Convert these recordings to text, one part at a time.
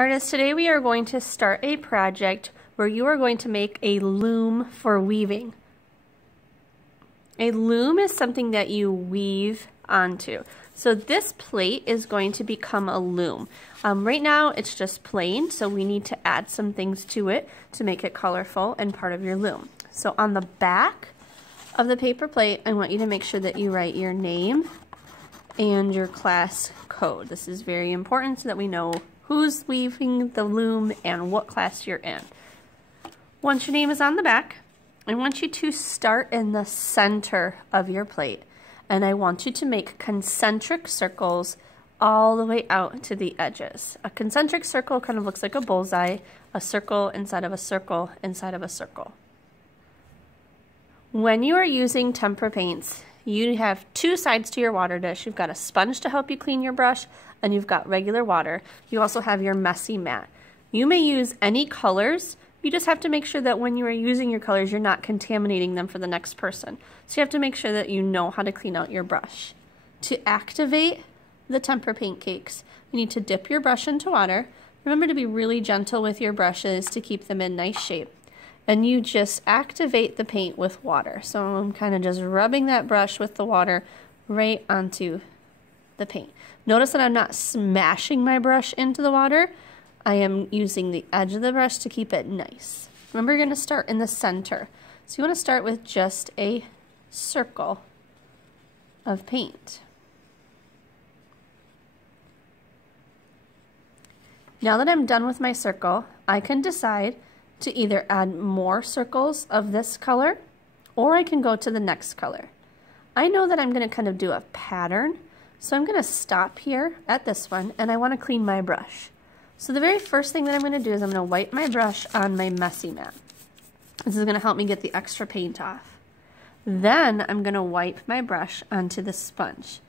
Artists, today we are going to start a project where you are going to make a loom for weaving. A loom is something that you weave onto. So this plate is going to become a loom. Right now it's just plain, so we need to add some things to it to make it colorful and part of your loom. So on the back of the paper plate, I want you to make sure that you write your name and your class code. This is very important so that we know who's weaving the loom and what class you're in. Once your name is on the back, I want you to start in the center of your plate, and I want you to make concentric circles all the way out to the edges. A concentric circle kind of looks like a bullseye, a circle inside of a circle inside of a circle. When you are using tempera paints, you have two sides to your water dish. You've got a sponge to help you clean your brush, and you've got regular water. You also have your messy mat. You may use any colors. You just have to make sure that when you are using your colors, you're not contaminating them for the next person. So you have to make sure that you know how to clean out your brush. To activate the tempera paint cakes, you need to dip your brush into water. Remember to be really gentle with your brushes to keep them in nice shape. And you just activate the paint with water. So I'm kind of just rubbing that brush with the water right onto the paint. Notice that I'm not smashing my brush into the water. I am using the edge of the brush to keep it nice. Remember, you're going to start in the center. So you want to start with just a circle of paint. Now that I'm done with my circle, I can decide to either add more circles of this color, or I can go to the next color. I know that I'm going to kind of do a pattern, so I'm going to stop here at this one, and I want to clean my brush. So the very first thing that I'm going to do is I'm going to wipe my brush on my messy mat. This is going to help me get the extra paint off. Then I'm going to wipe my brush onto the sponge.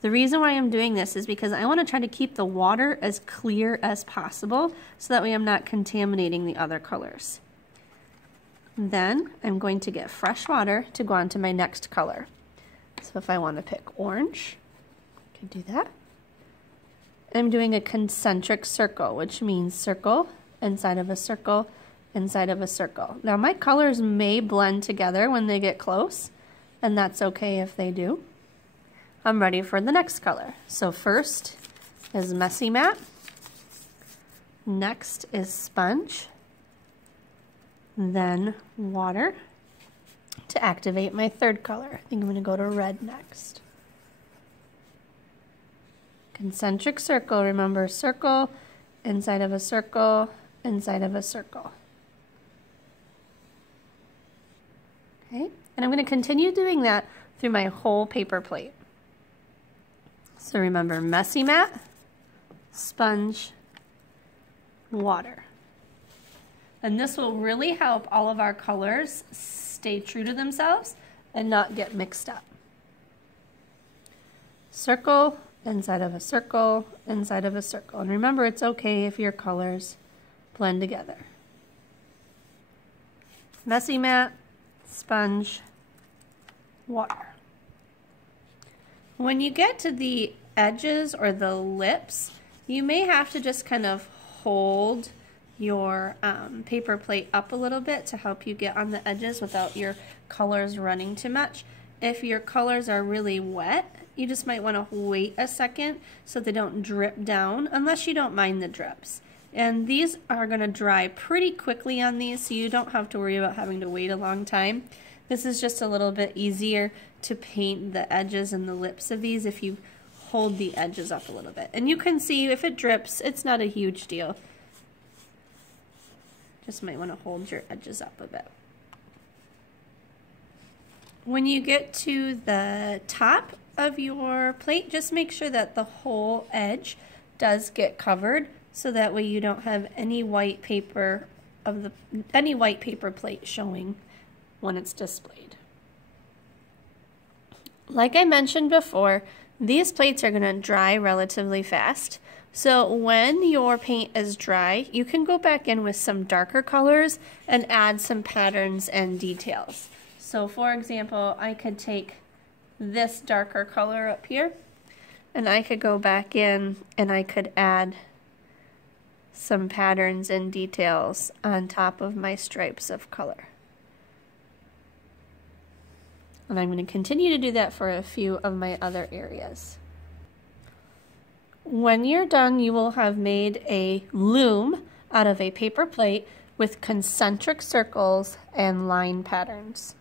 The reason why I'm doing this is because I want to try to keep the water as clear as possible so that way I'm not contaminating the other colors. Then I'm going to get fresh water to go on to my next color. So if I want to pick orange, I can do that. I'm doing a concentric circle, which means circle inside of a circle inside of a circle. Now my colors may blend together when they get close, and that's okay if they do. I'm ready for the next color. So first is messy mat, next is sponge, then water to activate my third color. I think I'm going to go to red next. Concentric circle, remember, circle inside of a circle inside of a circle. Okay, and I'm going to continue doing that through my whole paper plate. So remember, messy mat, sponge, water. And this will really help all of our colors stay true to themselves and not get mixed up. Circle inside of a circle inside of a circle. And remember, it's okay if your colors blend together. Messy mat, sponge, water. When you get to the edges or the lips, you may have to just kind of hold your paper plate up a little bit to help you get on the edges without your colors running too much. If your colors are really wet, you just might want to wait a second so they don't drip down, unless you don't mind the drips. And these are going to dry pretty quickly on these, so you don't have to worry about having to wait a long time. This is just a little bit easier to paint the edges and the lips of these if you hold the edges up a little bit. And you can see if it drips, it's not a huge deal. Just might want to hold your edges up a bit. When you get to the top of your plate, just make sure that the whole edge does get covered, so that way you don't have any white paper plate showing when it's displayed. Like I mentioned before, these plates are going to dry relatively fast. So when your paint is dry, you can go back in with some darker colors and add some patterns and details. So for example, I could take this darker color up here, and I could go back in and I could add some patterns and details on top of my stripes of color. And I'm going to continue to do that for a few of my other areas. When you're done, you will have made a loom out of a paper plate with concentric circles and line patterns.